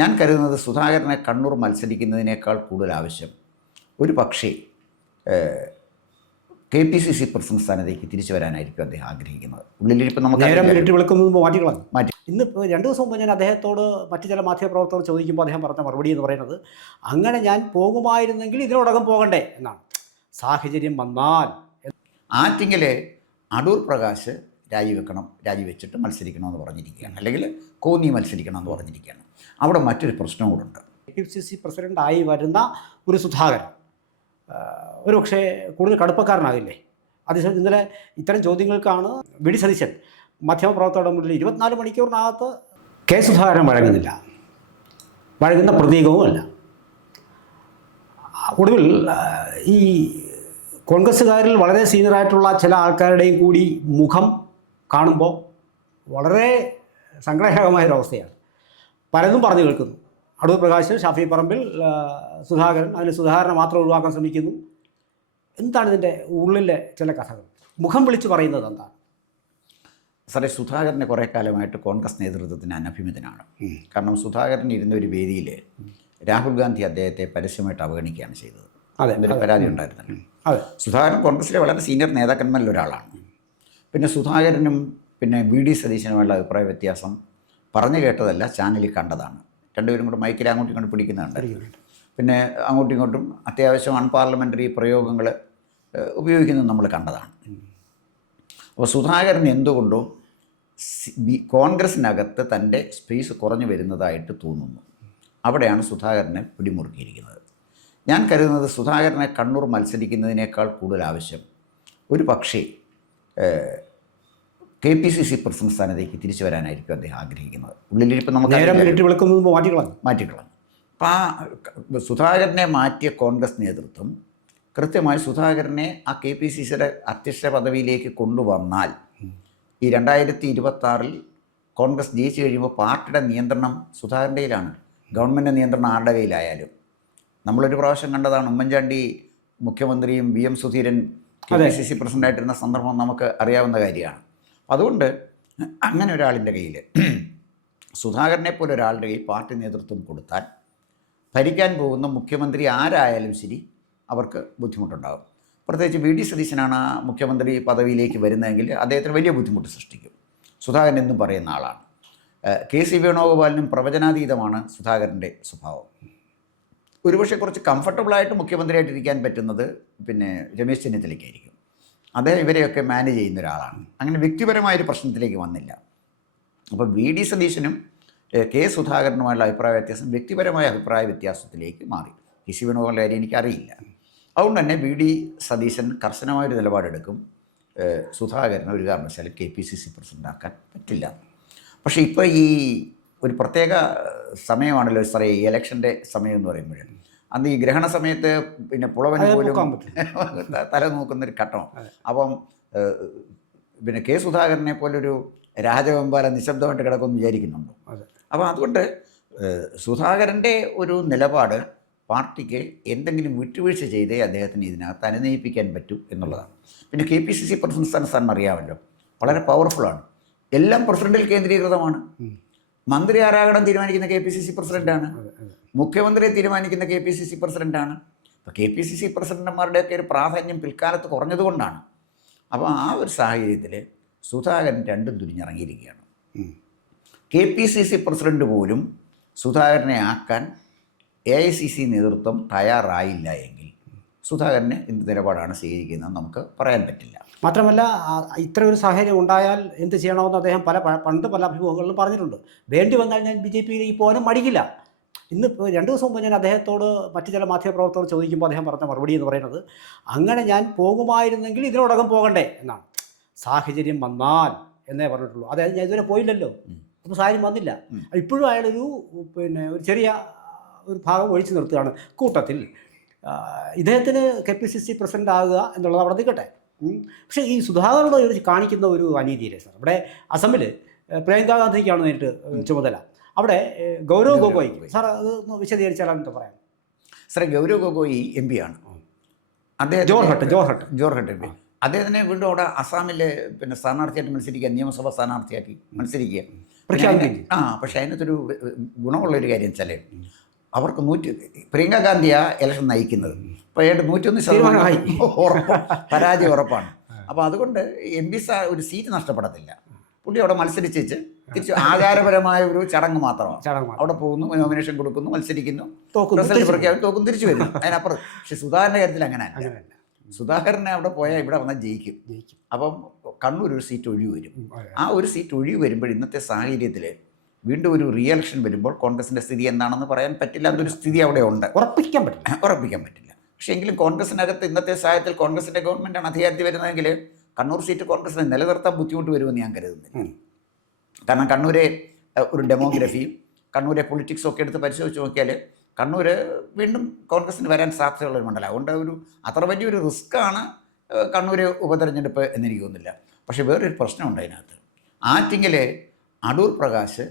ഞാൻ കരുതുന്നത് സുധാകരനെ കണ്ണൂർ മത്സരിക്കുന്നതിനേക്കാൾ കൂടുതൽ ആവശ്യം ഒരു പക്ഷേ KPCC പ്രസിഡന്റ് സ്ഥാനത്തേക്ക് തിരിച്ചു വരാനായിരിക്കും അദ്ദേഹം ആഗ്രഹിക്കുന്നത്. ഉള്ളിലിരിപ്പം നമുക്ക് മാറ്റി ഇന്ന് 2 ദിവസം മുമ്പ് ഞാൻ അദ്ദേഹത്തോട് മറ്റു ചില മാധ്യമപ്രവർത്തകർ ചോദിക്കുമ്പോൾ അദ്ദേഹം പറഞ്ഞ മറുപടി എന്ന് പറയുന്നത്, അങ്ങനെ ഞാൻ പോകുമായിരുന്നെങ്കിൽ ഇതിനോടകം പോകണ്ടേ എന്നാണ്. സാഹചര്യം വന്നാൽ ആറ്റിങ്ങൽ അടൂർ പ്രകാശ് രാജിവെച്ചിട്ട് മത്സരിക്കണമെന്ന് പറഞ്ഞിരിക്കുകയാണ്, അല്ലെങ്കിൽ കോന്നി മത്സരിക്കണമെന്ന് പറഞ്ഞിരിക്കുകയാണ്. അവിടെ മറ്റൊരു പ്രശ്നം കൂടുണ്ട്. KPCC പ്രസിഡൻ്റായി വരുന്ന ഒരു സുധാകരൻ ഒരു പക്ഷേ കൂടുതൽ കടുപ്പക്കാരനാകില്ലേ? അതേസമയം ഇന്നലെ ഇത്തരം ചോദ്യങ്ങൾക്കാണ് വി.ഡി. സതീശൻ മാധ്യമപ്രവർത്തകരുടെ മുന്നിൽ 24 മണിക്കൂറിനകത്ത് കെ സുധാകരൻ വഴങ്ങുന്നില്ല, വഴങ്ങുന്ന പ്രതീകവുമല്ല. ഒടുവിൽ ഈ കോൺഗ്രസ്സുകാരിൽ വളരെ സീനിയറായിട്ടുള്ള ചില ആൾക്കാരുടെയും കൂടി മുഖം കാണുമ്പോൾ വളരെ സങ്കടകരമായൊരവസ്ഥയാണ്. പലതും പറഞ്ഞു കേൾക്കുന്നു. അടൂർ പ്രകാശ്, ഷാഫി പറമ്പിൽ, സുധാകരൻ, അതിന് സുധാകരനെ മാത്രം ഒഴിവാക്കാൻ ശ്രമിക്കുന്നു. എന്താണ് ഇതിൻ്റെ ഉള്ളിലെ ചില കഥകൾ? മുഖം വിളിച്ച് പറയുന്നത് എന്താണ്? സാറേ, സുധാകരനെ കുറേ കാലമായിട്ട് കോൺഗ്രസ് നേതൃത്വത്തിന് അനഭിമിതനാണ്. കാരണം സുധാകരൻ ഇരുന്ന ഒരു വേദിയിൽ രാഹുൽ ഗാന്ധി അദ്ദേഹത്തെ പരസ്യമായിട്ട് അവഗണിക്കുകയാണ് ചെയ്തത്. എന്നൊരു പരാതി ഉണ്ടായിരുന്നല്ലോ. സുധാകരൻ കോൺഗ്രസിലെ വളരെ സീനിയർ നേതാക്കന്മാരിൽ ഒരാളാണ്. പിന്നെ സുധാകരനും പിന്നെ വി.ഡി. സതീശനുമുള്ള അഭിപ്രായ വ്യത്യാസം പറഞ്ഞു കേട്ടതല്ല, ചാനലിൽ കണ്ടതാണ്. രണ്ടുപേരും കൂടെ മൈക്കിൽ അങ്ങോട്ടും ഇങ്ങോട്ടും പിടിക്കുന്നുണ്ട്. പിന്നെ അങ്ങോട്ടും ഇങ്ങോട്ടും അത്യാവശ്യം അൺപാർലമെൻ്ററി പ്രയോഗങ്ങൾ ഉപയോഗിക്കുന്നത് നമ്മൾ കണ്ടതാണ്. അപ്പോൾ സുധാകരൻ എന്തുകൊണ്ടോ കോൺഗ്രസിനകത്ത് തൻ്റെ സ്പേസ് കുറഞ്ഞു വരുന്നതായിട്ട് തോന്നുന്നു. അവിടെയാണ് സുധാകരനെ പിടിമുറുക്കിയിരിക്കുന്നത്. ഞാൻ കരുതുന്നത് സുധാകരനെ കണ്ണൂർ മത്സരിക്കുന്നതിനേക്കാൾ കൂടുതൽ ആവശ്യം ഒരു പക്ഷേ KPCC പ്രസിഡന്റ് സ്ഥാനത്തേക്ക് തിരിച്ചു വരാനായിരിക്കും അദ്ദേഹം ആഗ്രഹിക്കുന്നത്. ഉള്ളിലിരിപ്പം നമുക്ക് മാറ്റിക്കളഞ്ഞു. അപ്പോൾ ആ സുധാകരനെ മാറ്റിയ കോൺഗ്രസ് നേതൃത്വം കൃത്യമായി സുധാകരനെ ആ KPCCയുടെ അധ്യക്ഷ പദവിയിലേക്ക് കൊണ്ടുവന്നാൽ ഈ 2026 കോൺഗ്രസ് ജയിച്ചു കഴിയുമ്പോൾ പാർട്ടിയുടെ നിയന്ത്രണം സുധാകരൻ്റെ കയ്യിലാണ്. ഗവൺമെൻറ് നിയന്ത്രണം ആരുടെ കയ്യിലായാലും നമ്മളൊരു പ്രാവശ്യം കണ്ടതാണ്. ഉമ്മൻചാണ്ടി മുഖ്യമന്ത്രിയും VM സുധീരൻ KPCC പ്രസിഡൻ്റായിട്ടിരുന്ന സന്ദർഭം നമുക്ക് അറിയാവുന്ന കാര്യമാണ്. അതുകൊണ്ട് അങ്ങനെ ഒരാളിൻ്റെ കയ്യിൽ, സുധാകരനെ പോലെ ഒരാളുടെ കയ്യിൽ പാർട്ടി നേതൃത്വം കൊടുത്താൽ ഭരിക്കാൻ പോകുന്ന മുഖ്യമന്ത്രി ആരായാലും ശരി അവർക്ക് ബുദ്ധിമുട്ടുണ്ടാകും. പ്രത്യേകിച്ച് വി.ഡി. സതീശനാണ് ആ മുഖ്യമന്ത്രി പദവിയിലേക്ക് വരുന്നതെങ്കിൽ അദ്ദേഹത്തിന് വലിയ ബുദ്ധിമുട്ട് സൃഷ്ടിക്കും. സുധാകരൻ എന്നും പറയുന്ന ആളാണ്. KC വേണുഗോപാലിനും പ്രവചനാതീതമാണ് സുധാകരൻ്റെ സ്വഭാവം. ഒരുപക്ഷെ കുറച്ച് കംഫർട്ടബിളായിട്ട് മുഖ്യമന്ത്രിയായിട്ടിരിക്കാൻ പറ്റുന്നത് പിന്നെ രമേശ് ചെന്നിത്തലയ്ക്കായിരിക്കും. അദ്ദേഹം ഇവരെയൊക്കെ മാനേജ് ചെയ്യുന്ന ഒരാളാണ്. അങ്ങനെ വ്യക്തിപരമായൊരു പ്രശ്നത്തിലേക്ക് വന്നില്ല. അപ്പോൾ വി.ഡി. സതീശനും കെ സുധാകരനുമായുള്ള അഭിപ്രായ വ്യത്യാസം വ്യക്തിപരമായ അഭിപ്രായ വ്യത്യാസത്തിലേക്ക് മാറി. KC വേണുഗോപാലിൻ്റെ കാര്യം എനിക്കറിയില്ല. അതുകൊണ്ട് തന്നെ വി.ഡി. സതീശൻ കർശനമായൊരു നിലപാടെടുക്കും. സുധാകരനെ ഒരു കാരണവശാലും KPCC പ്രസിഡൻ്റാക്കാൻ പറ്റില്ല. പക്ഷേ ഇപ്പോൾ ഈ ഒരു പ്രത്യേക സമയമാണല്ലോ സാറേ ഈ ഇലക്ഷൻ്റെ സമയം എന്ന് പറയുമ്പോൾ. അന്ന് ഈ ഗ്രഹണ സമയത്ത് പിന്നെ പുളവന് പോലും തല നോക്കുന്നൊരു ഘട്ടമാണ്. അപ്പം പിന്നെ കെ സുധാകരനെ പോലൊരു രാജവെമ്പാല നിശബ്ദമായിട്ട് കിടക്കുമെന്ന് വിചാരിക്കുന്നുണ്ടോ? അപ്പോൾ അതുകൊണ്ട് സുധാകരൻ്റെ ഒരു നിലപാട് പാർട്ടിക്ക് എന്തെങ്കിലും വിട്ടുവീഴ്ച ചെയ്തേ അദ്ദേഹത്തിന് ഇതിനകത്ത് അനുനയിപ്പിക്കാൻ പറ്റൂ എന്നുള്ളതാണ്. പിന്നെ KPCC പ്രസിഡന്റ് സ്ഥാനം അറിയാമല്ലോ, വളരെ പവർഫുള്ളാണ്. എല്ലാം പ്രസിഡന്റിൽ കേന്ദ്രീകൃതമാണ്. മന്ത്രി ആരാകണം തീരുമാനിക്കുന്ന KPCC പ്രസിഡൻ്റാണ്. മുഖ്യമന്ത്രിയെ തീരുമാനിക്കുന്ന KPCC പ്രസിഡൻ്റാണ്. അപ്പോൾ KPCC പ്രസിഡന്റുമാരുടെയൊക്കെ ഒരു പ്രാധാന്യം പിൽക്കാലത്ത് കുറഞ്ഞതുകൊണ്ടാണ്. അപ്പോൾ ആ ഒരു സാഹചര്യത്തിൽ സുധാകരൻ രണ്ടും തുനിഞ്ഞിറങ്ങിയിരിക്കുകയാണ്. KPCC പ്രസിഡന്റ് പോലും സുധാകരനെ ആക്കാൻ AICC നേതൃത്വം തയ്യാറായില്ല എങ്കിൽ സുധാകരന് എന്ത് നിലപാടാണ് സ്വീകരിക്കുന്നത് നമുക്ക് പറയാൻ പറ്റില്ല. മാത്രമല്ല, ഇത്ര ഒരു സാഹചര്യം ഉണ്ടായാൽ എന്ത് ചെയ്യണമെന്ന് അദ്ദേഹം പണ്ട് പല അഭിമുഖങ്ങളിലും പറഞ്ഞിട്ടുണ്ട്. വേണ്ടി വന്നാൽ ഞാൻ BJPയിലേക്ക് പോകാനും മടിക്കില്ല. ഇന്ന് 2 ദിവസം മുമ്പ് ഞാൻ അദ്ദേഹത്തോട് മറ്റു ചില മാധ്യമപ്രവർത്തകർ ചോദിക്കുമ്പോൾ അദ്ദേഹം പറഞ്ഞ മറുപടി എന്ന് പറയുന്നത്, അങ്ങനെ ഞാൻ പോകുമായിരുന്നെങ്കിൽ ഇതിനോടകം പോകണ്ടേ എന്നാണ്. സാഹചര്യം വന്നാൽ എന്നേ പറഞ്ഞിട്ടുള്ളൂ. അതായത് ഞാൻ ഇതുവരെ പോയില്ലല്ലോ, അപ്പോൾ സാഹചര്യം വന്നില്ല. ഇപ്പോഴും അയാളൊരു ഒരു ചെറിയ ഒരു ഭാഗം ഒഴിച്ചു നിർത്തുകയാണ്. കൂട്ടത്തിൽ ഇദ്ദേഹത്തിന് KPCC പ്രസിഡൻ്റ് ആകുക എന്നുള്ളത് അവിടെ നിൽക്കട്ടെ. പക്ഷേ ഈ സുധാകരനോട് കാണിക്കുന്ന ഒരു അനീതിയില്ലേ സാർ? ഇവിടെ അസമിൽ പ്രിയങ്ക ഗാന്ധിക്കാണ് നേരിട്ട് ചുമതല. അവിടെ ഗൗരവ് ഗൊഗോയ്, സാർ അത് വിശദീകരിച്ചാൽ എന്താ പറയാം? സാറേ, ഗൗരവ് ഗൊഗോയ് MP ആണ്. അദ്ദേഹം ജോർഹട്ട് MP. അദ്ദേഹത്തിനെ വീണ്ടും അവിടെ അസാമിലെ പിന്നെ സ്ഥാനാർത്ഥിയായിട്ട് മത്സരിക്കുക, നിയമസഭാ സ്ഥാനാർത്ഥിയാക്കി മത്സരിക്കുക. പക്ഷേ അതിനകത്തൊരു ഗുണമുള്ളൊരു കാര്യം വെച്ചാൽ അവർക്ക് പ്രിയങ്ക ഗാന്ധിയാണ് ഇലക്ഷൻ നയിക്കുന്നത്. അപ്പോൾ ഏതാണ്ട് 101% പരാജയം ഉറപ്പാണ്. അപ്പോൾ അതുകൊണ്ട് എം പി ഒരു സീറ്റ് നഷ്ടപ്പെടത്തില്ല. പുള്ളി അവിടെ മത്സരിച്ച് തിരിച്ച് ആചാരപരമായ ഒരു ചടങ്ങ് മാത്രമാണ്. അവിടെ പോകുന്നു, നോമിനേഷൻ കൊടുക്കുന്നു, മത്സരിക്കുന്നു, റിസൾട്ട് പ്രഖ്യാപിക്കും, തോക്കും, തിരിച്ചു വരുന്നു. അതിനപ്പുറം. പക്ഷെ സുധാകരൻ്റെ കാര്യത്തിൽ അങ്ങനെയല്ല. സുധാകരനെ അവിടെ പോയാൽ ഇവിടെ വന്നാൽ ജയിക്കും. അപ്പം കണ്ണൂർ ഒരു സീറ്റ് ഒഴിവ് വരും. ആ ഒരു സീറ്റ് ഒഴിവ് വരുമ്പോൾ ഇന്നത്തെ സാഹചര്യത്തിൽ വീണ്ടും ഒരു റീ എലക്ഷൻ വരുമ്പോൾ കോൺഗ്രസിൻ്റെ സ്ഥിതി എന്താണെന്ന് പറയാൻ പറ്റില്ല. എന്നൊരു സ്ഥിതി അവിടെ ഉണ്ട്. ഉറപ്പിക്കാൻ പറ്റില്ല. പക്ഷേ എങ്കിലും കോൺഗ്രസിനകത്ത് ഇന്നത്തെ സാഹചര്യത്തിൽ കോൺഗ്രസിൻ്റെ ഗവൺമെൻറ്റാണ് അധികാരത്തിൽ വരുന്നതെങ്കിൽ കണ്ണൂർ സീറ്റ് കോൺഗ്രസിനെ നിലനിർത്താൻ ബുദ്ധിമുട്ട് വരുമെന്ന് ഞാൻ കരുതുന്നില്ല. കാരണം കണ്ണൂരെ ഒരു ഡെമോഗ്രഫിയും കണ്ണൂരെ പൊളിറ്റിക്സും ഒക്കെ എടുത്ത് പരിശോധിച്ച് നോക്കിയാൽ കണ്ണൂർ വീണ്ടും കോൺഗ്രസിന് വരാൻ സാധ്യതയുള്ളൊരു മണ്ഡലം. അതുകൊണ്ട് അത്ര വലിയൊരു റിസ്ക്കാണ് കണ്ണൂർ ഉപതെരഞ്ഞെടുപ്പ് എന്നെനിക്ക് തോന്നുന്നില്ല. പക്ഷേ വേറൊരു പ്രശ്നമുണ്ട് അതിനകത്ത്. ആറ്റിങ്ങൽ അടൂർ പ്രകാശ്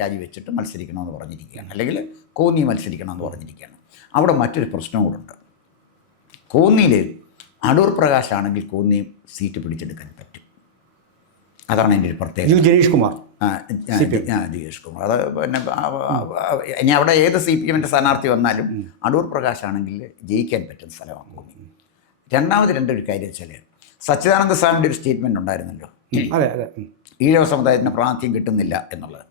രാജിവെച്ചിട്ട് മത്സരിക്കണമെന്ന് പറഞ്ഞിരിക്കുകയാണ്, അല്ലെങ്കിൽ കോന്നി മത്സരിക്കണമെന്ന് പറഞ്ഞിരിക്കുകയാണ്. അവിടെ മറ്റൊരു പ്രശ്നം കൂടുണ്ട്. കോന്നിയിൽ അടൂർ പ്രകാശ് ആണെങ്കിൽ കോന്നി സീറ്റ് പിടിച്ചെടുക്കാൻ പറ്റും. അതാണ് എൻ്റെ ഒരു പ്രത്യേകത. ജനീഷ് കുമാർ. അത് പിന്നെ ഇനി അവിടെ ഏത് CPM-ൻ്റെ സ്ഥാനാർത്ഥി വന്നാലും അടൂർ പ്രകാശ് ആണെങ്കിൽ ജയിക്കാൻ പറ്റുന്ന സ്ഥലമാണ് കോന്നി. രണ്ടൊരു കാര്യം വെച്ചാൽ സച്ചിദാനന്ദ സ്വാമിയുടെ ഒരു സ്റ്റേറ്റ്മെൻറ്റ് ഉണ്ടായിരുന്നല്ലോ, ഈഴവ സമുദായത്തിന് പ്രാതിനിധ്യം കിട്ടുന്നില്ല എന്നുള്ളത്.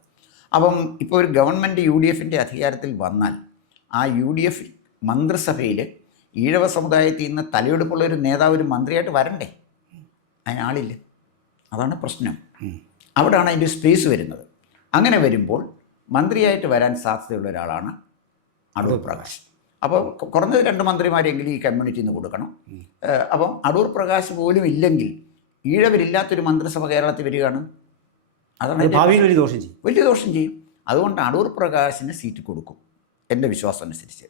അപ്പം ഇപ്പോൾ ഒരു ഗവൺമെൻറ് UDF-ൻ്റെ അധികാരത്തിൽ വന്നാൽ ആ UDF മന്ത്രിസഭയിൽ ഈഴവ സമുദായത്തിൽ നിന്ന് തലയെടുപ്പുള്ള ഒരു നേതാവ് ഒരു മന്ത്രിയായിട്ട് വരണ്ടേ? അതിനാളില്ല. അതാണ് പ്രശ്നം. അവിടെയാണ് അതിൻ്റെ സ്പേസ് വരുന്നത്. അങ്ങനെ വരുമ്പോൾ മന്ത്രിയായിട്ട് വരാൻ സാധ്യതയുള്ള ഒരാളാണ് അടൂർ പ്രകാശ്. അപ്പോൾ കുറഞ്ഞത് 2 മന്ത്രിമാരെങ്കിലും ഈ കമ്മ്യൂണിറ്റിയിൽ നിന്ന് കൊടുക്കണം. അപ്പം അടൂർ പ്രകാശ് പോലും ഇല്ലെങ്കിൽ ഈഴവരില്ലാത്തൊരു മന്ത്രിസഭ കേരളത്തിൽ വരികയാണ്. അതാണ് ഭാവിയിൽ വലിയ ദോഷം ചെയ്യും. അതുകൊണ്ട് അടൂർ പ്രകാശിന് സീറ്റ് കൊടുക്കും എൻ്റെ വിശ്വാസം അനുസരിച്ച്.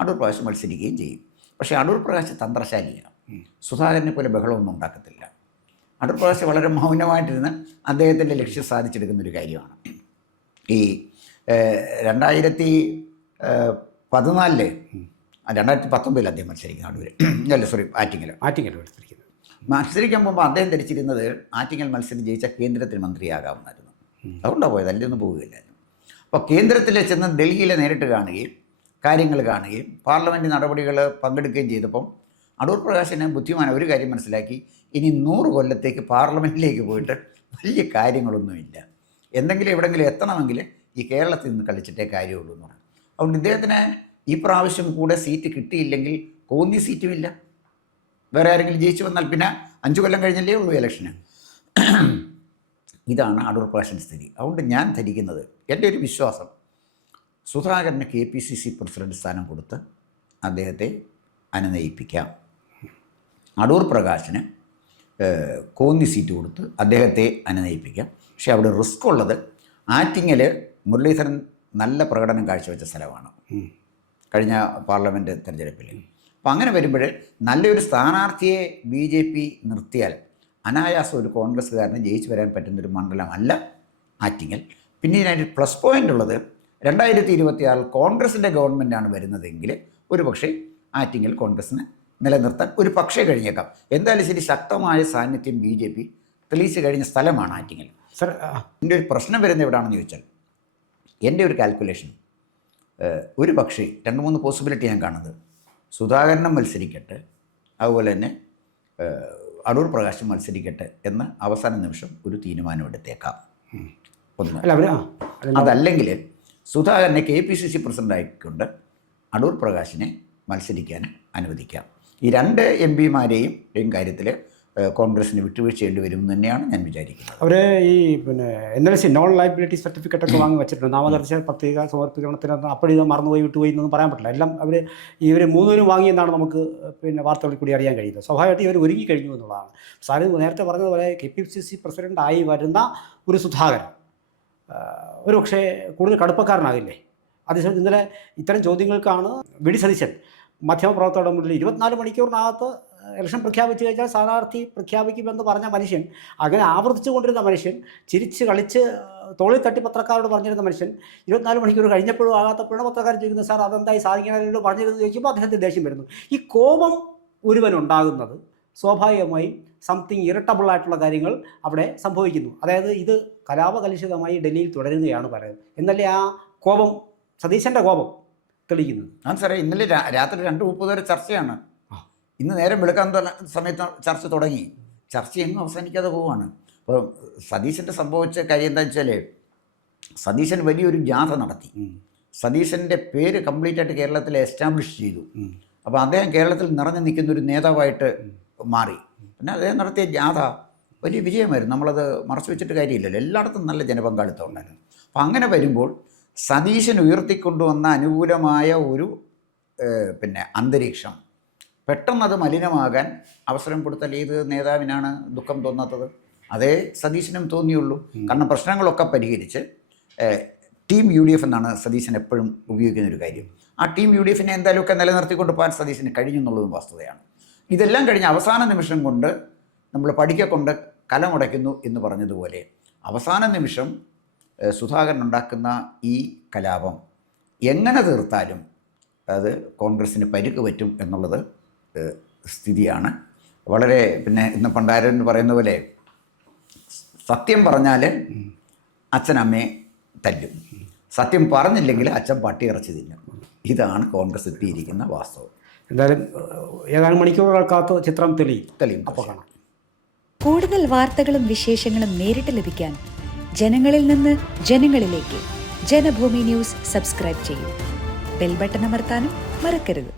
അടൂർ പ്രകാശ് മത്സരിക്കുകയും ചെയ്യും. പക്ഷേ അടൂർ പ്രകാശ് തന്ത്രശാലിയാണ്. സുധാകരനെ പോലെ ബഹളമൊന്നും ഉണ്ടാക്കത്തില്ല. അടൂർ പ്രകാശ് വളരെ മൗനമായിട്ടിരുന്ന് അദ്ദേഹത്തിൻ്റെ ലക്ഷ്യം സാധിച്ചെടുക്കുന്നൊരു കാര്യമാണ്. ഈ 2014 2019 അദ്ദേഹം മത്സരിക്കുന്ന ആറ്റിങ്ങൽ മത്സരിക്കാൻ പോകുമ്പോൾ അദ്ദേഹം ധരിച്ചിരുന്നത് ആറ്റിങ്ങൽ മത്സരം ജയിച്ച കേന്ദ്രത്തിൽ മന്ത്രിയാകാമെന്നായിരുന്നു. അതുകൊണ്ടാണ് പോയത്, അല്ലൊന്നും പോവുകയില്ലായിരുന്നു. അപ്പോൾ കേന്ദ്രത്തിൽ ചെന്ന് ഡൽഹിയിലെ നേരിട്ട് കാണുകയും കാര്യങ്ങൾ കാണുകയും പാർലമെൻറ്റ് നടപടികൾ പങ്കെടുക്കുകയും ചെയ്തപ്പം അടൂർ പ്രകാശിനെ ബുദ്ധിമാൻ ഒരു കാര്യം മനസ്സിലാക്കി, ഇനി 100 കൊല്ലത്തേക്ക് പാർലമെൻറ്റിലേക്ക് പോയിട്ട് വലിയ കാര്യങ്ങളൊന്നുമില്ല, എന്തെങ്കിലും എവിടെയെങ്കിലും എത്തണമെങ്കിൽ ഈ കേരളത്തിൽ നിന്ന് കളിച്ചിട്ടേ കാര്യമുള്ളൂ എന്ന് പറഞ്ഞു. അതുകൊണ്ട് ഇദ്ദേഹത്തിന് ഈ പ്രാവശ്യം കൂടെ സീറ്റ് കിട്ടിയില്ലെങ്കിൽ കോന്നി സീറ്റുമില്ല. വേറെ ആരെങ്കിലും ജയിച്ചു വന്നാൽ പിന്നെ 5 കൊല്ലം കഴിഞ്ഞല്ലേ ഉള്ളൂ ഇലക്ഷന്. ഇതാണ് അടൂർ പ്രകാശിൻ്റെ സ്ഥിതി. അതുകൊണ്ട് ഞാൻ ധരിക്കുന്നത്, എൻ്റെ ഒരു വിശ്വാസം, സുധാകരന് KPCC പ്രസിഡന്റ് സ്ഥാനം കൊടുത്ത് അദ്ദേഹത്തെ അനുനയിപ്പിക്കാം. അടൂർ പ്രകാശിന് കോന്നി സീറ്റ് കൊടുത്ത് അദ്ദേഹത്തെ അനുനയിപ്പിക്കാം. പക്ഷേ അവിടെ റിസ്ക് ഉള്ളത്, ആറ്റിങ്ങൽ മുരളീധരൻ നല്ല പ്രകടനം കാഴ്ചവെച്ച സ്ഥലമാണ് കഴിഞ്ഞ പാർലമെൻറ്റ് തെരഞ്ഞെടുപ്പിൽ. അപ്പോൾ അങ്ങനെ വരുമ്പോൾ നല്ലൊരു സ്ഥാനാർത്ഥിയെ BJP നിർത്തിയാൽ അനായാസം ഒരു കോൺഗ്രസ്സുകാരന് ജയിച്ചു വരാൻ പറ്റുന്നൊരു മണ്ഡലമല്ല ആറ്റിങ്ങൽ. പിന്നെ ഇതിനൊരു പ്ലസ് പോയിൻ്റ് ഉള്ളത്, 2026 കോൺഗ്രസിൻ്റെ ഗവൺമെൻറ്റാണ് വരുന്നതെങ്കിൽ ഒരു പക്ഷേ ആറ്റിങ്ങൽ കോൺഗ്രസ്സിന് നിലനിർത്താൻ ഒരു പക്ഷേ കഴിഞ്ഞേക്കാം. എന്തായാലും ശരി, ശക്തമായ സാന്നിധ്യം BJP തെളിയിച്ച് കഴിഞ്ഞ സ്ഥലമാണ് ആറ്റിങ്ങൽ. സർ, എൻ്റെ ഒരു പ്രശ്നം വരുന്നത് എവിടെയാണെന്ന് ചോദിച്ചാൽ, എൻ്റെ ഒരു കാൽക്കുലേഷൻ, ഒരു പക്ഷേ 2-3 പോസിബിലിറ്റി ഞാൻ കാണുന്നത്, സുധാകരനും മത്സരിക്കട്ടെ, അതുപോലെ തന്നെ അടൂർ പ്രകാശും മത്സരിക്കട്ടെ എന്ന് അവസാന നിമിഷം ഒരു തീരുമാനം എടുത്തേക്കാം. ഒന്ന്. അതല്ലെങ്കിൽ സുധാകരനെ KPCC പ്രസിഡൻ്റായിക്കൊണ്ട് അടൂർ പ്രകാശിനെ മത്സരിക്കാൻ അനുവദിക്കാം. ഈ 2 MP-മാരെയും കാര്യത്തിൽ കോൺഗ്രസിന് വിട്ടുവീഴ്ച ചെയ്യേണ്ടി വരും എന്ന് തന്നെയാണ് ഞാൻ വിചാരിക്കുന്നത്. അവർ ഈ NLC നോൺ ലയബിലിറ്റി സർട്ടിഫിക്കറ്റൊക്കെ വാങ്ങി വെച്ചിട്ടുണ്ട്. നാമനിർദ്ദേശ പത്രിക സമർപ്പിക്കണത്തിന് അപ്പോൾ ഇത് മറന്നുപോയി വിട്ടുപോയി എന്നൊന്നും പറയാൻ പറ്റില്ല. എല്ലാം ഇവർ 3 പേരും വാങ്ങിയെന്നാണ് നമുക്ക് വാർത്തകളിൽ കൂടി അറിയാൻ കഴിയുന്നത്. സ്വാഭാവികമായിട്ട് ഇവർ ഒരുങ്ങി കഴിഞ്ഞു എന്നുള്ളതാണ്. സാറ് നേരത്തെ പറഞ്ഞതുപോലെ KPCC പ്രസിഡൻ്റായി വരുന്ന ഒരു സുധാകരൻ ഒരു പക്ഷേ കൂടുതൽ കടുപ്പക്കാരനാകില്ലേ? അതേസമയം ഇന്നലെ ഇത്തരം ചോദ്യങ്ങൾക്കാണ് വി.ഡി. സതീശൻ മാധ്യമപ്രവർത്തകരുടെ മുന്നിൽ 24 മണിക്കൂറിനകത്ത് ഇലക്ഷൻ പ്രഖ്യാപിച്ചു കഴിഞ്ഞാൽ സ്ഥാനാർത്ഥി പ്രഖ്യാപിക്കുമെന്ന് പറഞ്ഞ മനുഷ്യൻ, അങ്ങനെ ആവർത്തിച്ചു കൊണ്ടിരുന്ന മനുഷ്യൻ, ചിരിച്ച് കളിച്ച് തോളിൽ തട്ടി പത്രക്കാരോട് പറഞ്ഞിരുന്ന മനുഷ്യൻ 24 മണിക്കൂർ കഴിഞ്ഞപ്പോഴും ആകാത്തപ്പോഴും പത്രക്കാർ ചോദിക്കുന്നത്, സാർ അതെന്തായി സാധിക്കാനോട് പറഞ്ഞിരുന്നു ചോദിക്കുമ്പോൾ അദ്ദേഹത്തിന് ദേഷ്യം വരുന്നു. ഈ കോപം ഒരുവനുണ്ടാകുന്നത് സ്വാഭാവികമായും സംതിങ് ഇറിറ്റബിൾ ആയിട്ടുള്ള കാര്യങ്ങൾ അവിടെ സംഭവിക്കുന്നു. അതായത് ഇത് കലാപകലുഷിതമായി ഡൽഹിയിൽ തുടരുകയാണ് പറയുന്നത് എന്നല്ലേ ആ കോപം, സതീശൻ്റെ കോപം തെളിയിക്കുന്നത്. ആ സാറേ, ഇന്നലെ രാത്രി 2:30 വരെ ചർച്ചയാണ്. ഇന്ന് നേരം വെളുക്കാൻ സമയത്ത് ചർച്ച തുടങ്ങി. ചർച്ച എങ്ങും അവസാനിക്കാതെ പോവുകയാണ്. അപ്പോൾ സതീശൻ്റെ സംഭവിച്ച കാര്യം എന്താ വെച്ചാൽ, സതീശൻ വലിയൊരു ജാഥ നടത്തി. സതീശൻ്റെ പേര് കംപ്ലീറ്റ് ആയിട്ട് കേരളത്തിൽ എസ്റ്റാബ്ലിഷ് ചെയ്തു. അപ്പോൾ അദ്ദേഹം കേരളത്തിൽ നിറഞ്ഞു നിൽക്കുന്നൊരു നേതാവായിട്ട് മാറി. പിന്നെ അദ്ദേഹം നടത്തിയ ജാഥ വലിയ വിജയമായിരുന്നു. നമ്മളത് മറച്ചു വെച്ചിട്ട് കാര്യമില്ലല്ലോ. എല്ലായിടത്തും നല്ല ജനപങ്കാളിത്തം ഉണ്ടായിരുന്നു. അപ്പോൾ അങ്ങനെ വരുമ്പോൾ സതീശൻ ഉയർത്തിക്കൊണ്ടുവന്ന അനുകൂലമായ ഒരു അന്തരീക്ഷം പെട്ടെന്നത് മലിനമാകാൻ അവസരം കൊടുത്താൽ ഏത് നേതാവിനാണ് ദുഃഖം തോന്നാത്തത്? അതേ സതീശനും തോന്നിയുള്ളൂ. കാരണം പ്രശ്നങ്ങളൊക്കെ പരിഹരിച്ച് ടീം UDF എന്നാണ് സതീശൻ എപ്പോഴും ഉപയോഗിക്കുന്നൊരു കാര്യം. ആ ടീം UDFനെ എന്തായാലുമൊക്കെ നിലനിർത്തിക്കൊണ്ട് പോകാൻ സതീശന് കഴിഞ്ഞു എന്നുള്ളതും വസ്തുതയാണ്. ഇതെല്ലാം കഴിഞ്ഞ് അവസാന നിമിഷം കൊണ്ട് നമ്മൾ പഠിക്കൊണ്ട് കലമുടയ്ക്കുന്നു എന്ന് പറഞ്ഞതുപോലെ അവസാന നിമിഷം സുധാകരൻ ഉണ്ടാക്കുന്ന ഈ കലാപം എങ്ങനെ തീർത്താലും അത് കോൺഗ്രസ്സിന് പരിക്ക് പറ്റും എന്നുള്ളത് സ്ഥിതിയാണ്. വളരെ ഇന്ന് പണ്ടാരൻ പറയുന്ന പോലെ സത്യം പറഞ്ഞാൽ അച്ഛനമ്മയെ തല്ലും, സത്യം പറഞ്ഞില്ലെങ്കിൽ അച്ഛൻ പട്ടിയിറച്ചി തിന്നും. ഇതാണ് കോൺഗ്രസ് എത്തിയിരിക്കുന്ന വാസ്തവം. എന്തായാലും ഏതാനും മണിക്കൂറുകൾക്കകത്ത് ചിത്രം തെളിയും. അപ്പോൾ കാണാം. കൂടുതൽ വാർത്തകളും വിശേഷങ്ങളും നേരിട്ട് ലഭിക്കാൻ ജനങ്ങളിൽ നിന്ന് ജനങ്ങളിലേക്ക് ജനഭൂമി ന്യൂസ് സബ്സ്ക്രൈബ് ചെയ്യൂ. ബെൽ ബട്ടൺ അമർത്താനും മറക്കരുത്.